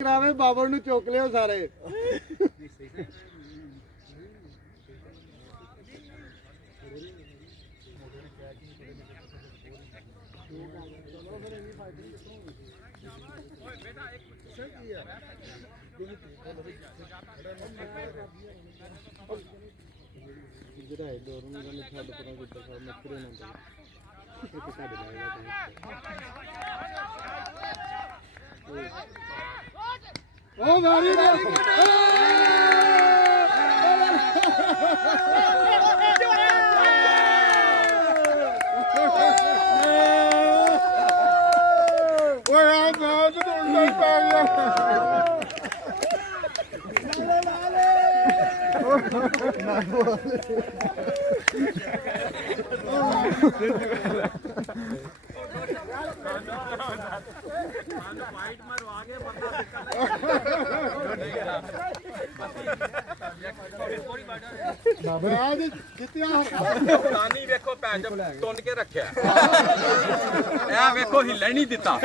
ਕਰਾਵੇ ਬਾਬਰ ਨੂੰ ਚੁੱਕ ਲਿਓ ਸਾਰੇ। ਜਿਹੜਾ ਇਹ ਦੋਰ ਨੂੰ ਕਹਿੰਦੇ ਛੱਡ ਪਰਾਂ ਕਿੱਦਾਂ ਸਾ ਮੱਕਰੇ ਨਾ ਇੱਕ ਛੱਡ ਲਾਏਗਾ ਉਹ ਮਾਰੀ ਓਏ ਆ ਮੈਂ ਤੇ ਦੋੜਦਾ ਹੀ ਪੈ ਗਿਆ। ਨਹੀਂ ਵੇਖੋ ਭੈਣ ਜੀ ਤੁੰਨ ਕੇ ਰੱਖਿਆ ਇਹ ਵੇਖੋ ਹਿੱਲਣ ਨਹੀਂ ਦਿੱਤਾ।